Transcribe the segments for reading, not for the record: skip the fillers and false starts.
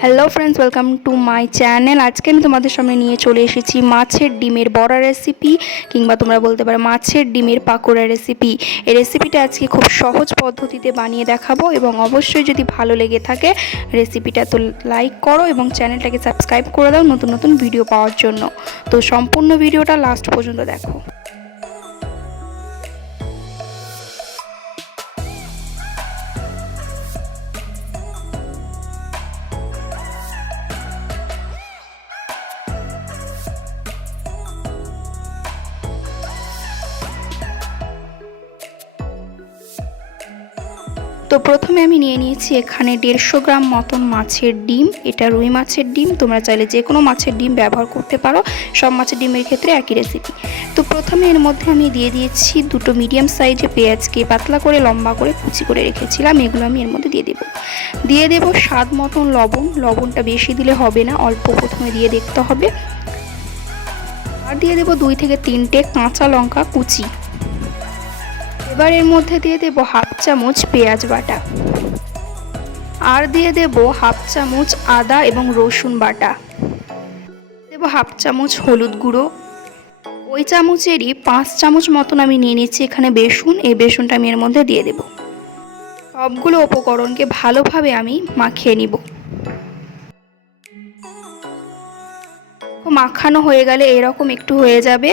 Hello friends, welcome to my channel. আজকে আমি তোমাদের সামনে নিয়ে চলে এসেছি মাছের ডিমের বড়া রেসিপি, কিংবা তোমরা বলতে পারো মাছের ডিমের পাকোড়া রেসিপি। এই রেসিপিটা আজকে খুব সহজ পদ্ধতিতে বানিয়ে দেখাবো, এবং অবশ্যই যদি ভালো লেগে থাকে রেসিপিটা তো লাইক করো এবং চ্যানেলটাকে সাবস্ক্রাইব করে দাও নতুন নতুন ভিডিও পাওয়ার জন্য। তো সম্পূর্ণ ভিডিওটা লাস্ট পর্যন্ত দেখো। তো প্রথমে আমি নিয়ে নিয়েছি এখানে 150 গ্রাম মতন মাছের ডিম। এটা রুই মাছের ডিম, তোমরা চাইলে যে কোনো মাছের ডিম ব্যবহার করতে পারো, সব মাছের ডিমের ক্ষেত্রে একই রেসিপি। তো প্রথমে এর মধ্যে আমি দিয়ে দিয়েছি দুটো মিডিয়াম সাইজে পেঁয়াজকে পাতলা করে লম্বা করে কুচি করে রেখেছিলাম, এগুলো আমি এর মধ্যে দিয়ে দেবো স্বাদ মতন লবণ। লবণটা বেশি দিলে হবে না, অল্প প্রথমে দিয়ে দেখতে হবে। আর দিয়ে দেবো 2 থেকে 3টে কাঁচা লঙ্কা কুচি। এবার এর মধ্যে দিয়ে দেব হাফ চামচ পেঁয়াজ বাটা, আর দিয়ে দেব হাফ চামচ আদা এবং রসুন বাটা, দেব হাফ চামচ হলুদ গুঁড়ো। ওই চামচেরই 5 চামচ মতন আমি নিয়ে নিচ্ছি এখানে বেসন। এই বেসনটা আমি এর মধ্যে দিয়ে দেব। সবগুলো উপকরণকে ভালোভাবে আমি মাখিয়ে নিব। মাখানো হয়ে গেলে এরকম একটু হয়ে যাবে।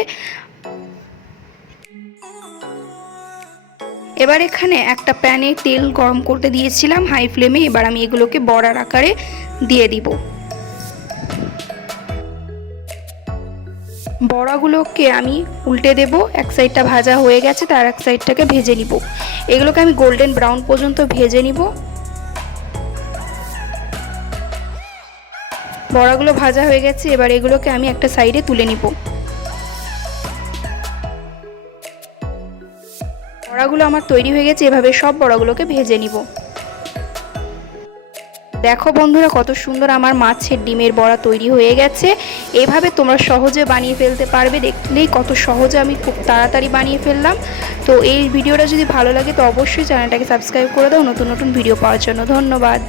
এবার এখানে একটা প্যানে তেল গরম করতে দিয়েছিলাম হাই ফ্লেমে। এবার আমি এগুলোকে বড়ার আকারে দিয়ে দিব। বড়াগুলোকে আমি উল্টে দেব। এক সাইডটা ভাজা হয়ে গেছে, তার এক সাইডটাকে ভেজে নিব। এগুলোকে আমি গোল্ডেন ব্রাউন পর্যন্ত ভেজে নিব। বড়াগুলো ভাজা হয়ে গেছে, এবার এগুলোকে আমি একটা সাইডে তুলে নিব। বড়াগুলো আমার তৈরি হয়ে গেছে, এভাবে সব বড়াগুলোকে ভেজে নিব। দেখো বন্ধুরা, কত সুন্দর আমার মাছের ডিমের বড়া তৈরি হয়ে গেছে। এভাবে তোমরা সহজে বানিয়ে ফেলতে পারবে। দেখলেই কত সহজে আমি খুব তাড়াতাড়ি বানিয়ে ফেললাম। তো এই ভিডিওটা যদি ভালো লাগে তো অবশ্যই চ্যানেলটাকে সাবস্ক্রাইব করে দাও নতুন নতুন ভিডিও পাওয়ার জন্য। ধন্যবাদ।